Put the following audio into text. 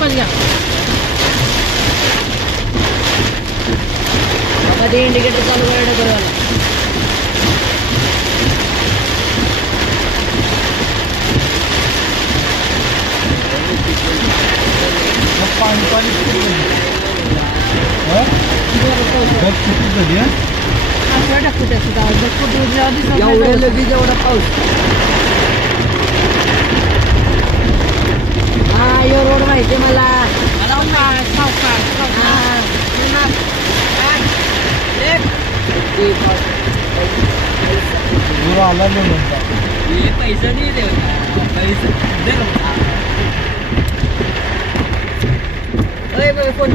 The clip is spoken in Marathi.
5 घ्या. आता ते इंडिकेटर चालू करायला बरोबर. पाणी पाणी किती झाली एवढ्या लगेच एवढा पाऊस. हा यो रोड माहिती मला. आला पैसा नाही दे पैसा फोन